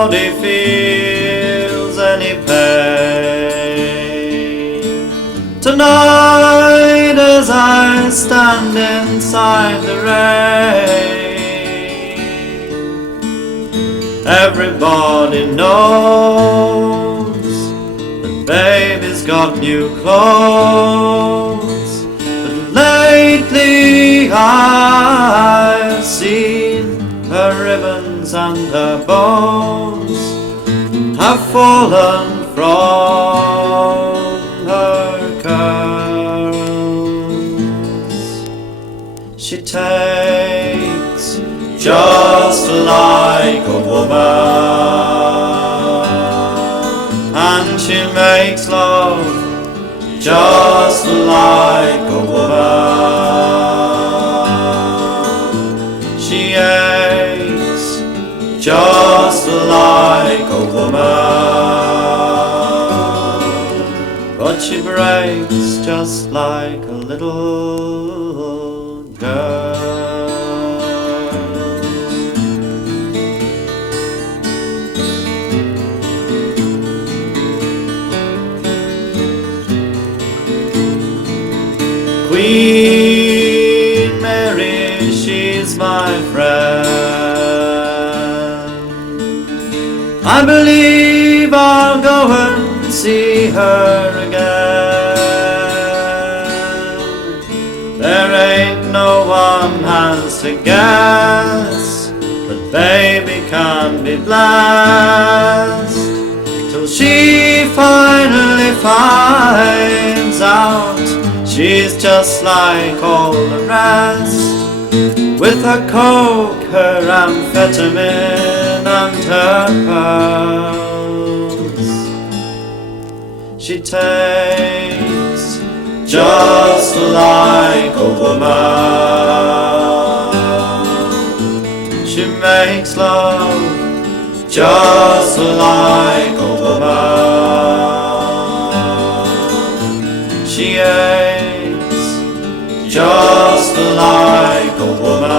body feels any pain. Tonight as I stand inside the rain, everybody knows that baby's got new clothes. But lately I've seen her ribbons and her bows have fallen from her curls. She takes just like a woman, and she makes love just like a woman. She aches just like a woman, but she breaks just like a little girl. Queen Mary, she's my friend. I believe I'll go and see her again. There ain't no one has to guess that baby can be blessed till she finally finds out she's just like all the rest, with her coke, her amphetamine and her pearls. She takes just like a woman. She makes love just like a woman. She aches just like a woman,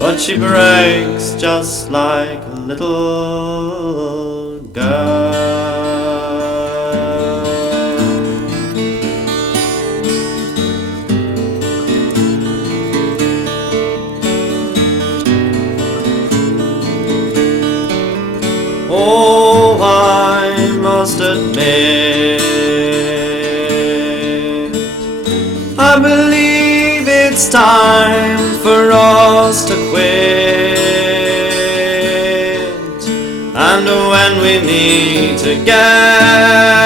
but she breaks just like a little girl. Oh, I must admit, I believe it's time for us to quit. And when we meet again,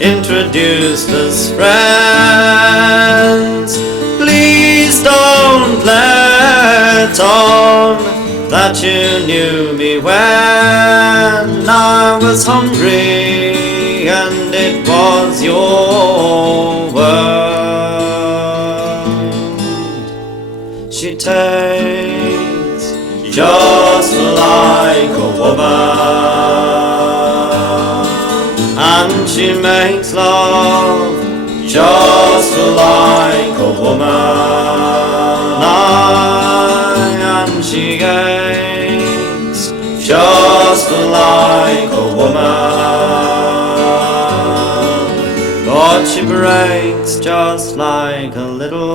introduced as friends, please don't let on that you knew me when I was hungry and it was your world. She takes just like a woman, and she makes love just like a woman. And she aches just like a woman, but she breaks just like a little